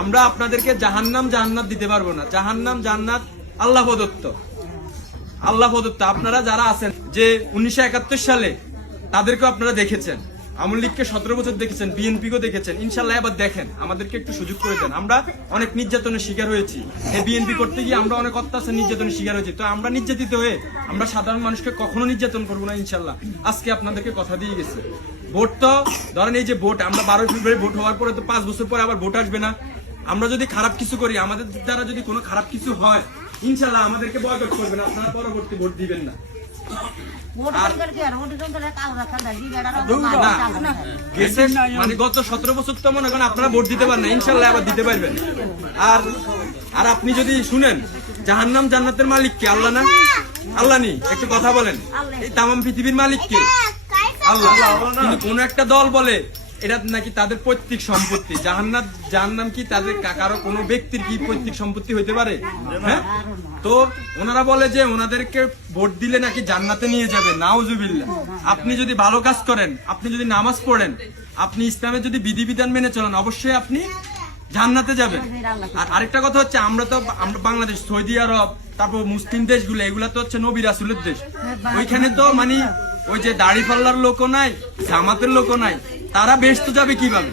আমরা আপনাদেরকে জাহান্নাম জান্নাত দিতে পারবো না। জাহান্নাম জান্নাত আল্লাহ প্রদত্ত, আল্লাহ প্রদত্ত। আপনারা যারা আছেন যে 1971 সালে তাদেরকেও আপনারা দেখেছেন, আওয়ামী লীগকে 17 বছর দেখেছেন, বিএনপিকেও দেখেছেন। ইনশাল্লাহ এবার দেখেন, আমাদেরকে একটু সুযোগ করে দেন। আমরা অনেক নির্যাতনের শিকার হয়েছি, এই বিএনপি করতে গিয়ে আমরা অনেক অত্যাচার নির্যাতনের শিকার হয়েছি। তো আমরা নির্যাতিত হয়ে আমরা সাধারণ মানুষকে কখনো নির্যাতন করবো না ইনশাল্লাহ। আজকে আপনাদেরকে কথা দিয়ে গেছে। ভোট তো ধরেন এই যে ভোট, আমরা 12 ফেব্রুয়ারি ভোট হওয়ার পরে তো 5 বছর পরে আবার ভোট আসবে না। আমরা যদি খারাপ কিছু করি, আমাদের দ্বারা যদি কোনো খারাপ কিছু হয়, ইনশাল্লাহ আমাদেরকে বয়কট করবেন, আপনারা পরবর্তী ভোট দিবেন না। মানে গত 17 বছর তো মনে করেন আপনারা ভোট দিতে পারেন না, ইনশাল্লাহ আবার দিতে পারবেন। আর আপনি যদি শুনেন জাহান্নাম জান্নাতের মালিক কে? আল্লাহ না? আল্লাহ নি? একটু কথা বলেন, এই তামাম পৃথিবীর মালিক কে? আল্লাহ। কিন্তু কোন একটা দল বলে এটা নাকি তাদের পৈতৃক সম্পত্তি। জাহান্নাম কি তাদের কারো কোনো ব্যক্তির কি পৈতৃক সম্পত্তি হইতে পারে? হ্যাঁ, তো ওনারা বলে যে ওনাদেরকে ভোট দিলে নাকি জান্নাতে নিয়ে যাবে। নাউজুবিল্লাহ। আপনি যদি ভালো কাজ করেন, আপনি যদি নামাজ পড়েন, আপনি ইসলামের যদি বিধিবিধান মেনে চলেন, অবশ্যই আপনি জান্নাতে যাবেন। আর আরেকটা কথা হচ্ছে, আমরা বাংলাদেশ, সৌদি আরব, তারপর মুসলিম দেশগুলো, এগুলা তো হচ্ছে নবী রাসূলের দেশ। ওইখানে তো মানে ওই যে দাড়ি পাল্লার লোকও নাই, জামাতের লোকও নাই, তারা বেহেশতে যাবে কিভাবে?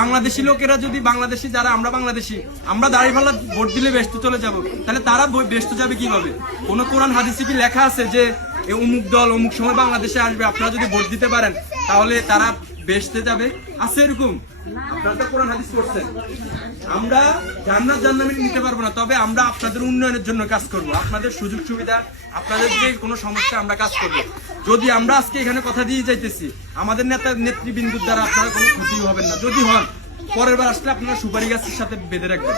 বাংলাদেশি লোকেরা যদি, বাংলাদেশি যারা, আমরা বাংলাদেশি, আমরা দাঁড়িপাল্লা ভোট দিলে বেহেশতে চলে যাব, তাহলে তারা বেহেশতে যাবে কিভাবে? কোন কোরআন হাদিসে কি লেখা আছে যে অমুক দল অমুক সময় বাংলাদেশে আসবে, আপনারা যদি ভোট দিতে পারেন তাহলে তারা বেহেশতে যাবে? আছে এরকম? আপনারা তো কোরআন হাদিস পড়ছেন। আমরা জান্নাত জাহান্নামে নিতে পারবো না, তবে আমরা আপনাদের উন্নয়নের জন্য কাজ করব, আপনাদের সুযোগ সুবিধা, আপনাদের যে কোনো সমস্যা আমরা কাজ করব। যদি আমরা আজকে এখানে কথা দিয়ে যাইতেছি, আমাদের নেতৃবৃন্দুর দ্বারা আপনারা কোনো ক্ষতি হবেন না। যদি হন, পরের বার আসলে আপনারা সুপারি গাছের সাথে বেঁধে রাখবেন।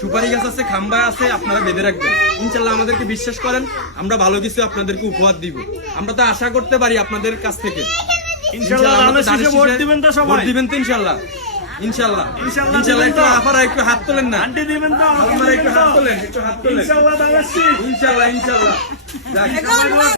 সুপারি গাছ আছে, খাম্বা আছে, আপনারা বেঁধে রাখবেন। ইনশাল্লাহ আমাদেরকে বিশ্বাস করেন, আমরা ভালো কিছু আপনাদেরকে উপহার দিব। আমরা তো আশা করতে পারি আপনাদের কাছ থেকে। ইনশাল্লাহ ভোট দিবেন তো সবাই? দিবেন তো ইনশাল্লাহ? ইনশাল্লাহ একটু আপনারা একটু হাত তোলেন না, আন্টি দিবেন তো? আপনারা একটু হাত তোলেন, একটু হাত তোলেন। ইনশাল্লাহ ইনশাল্লাহ।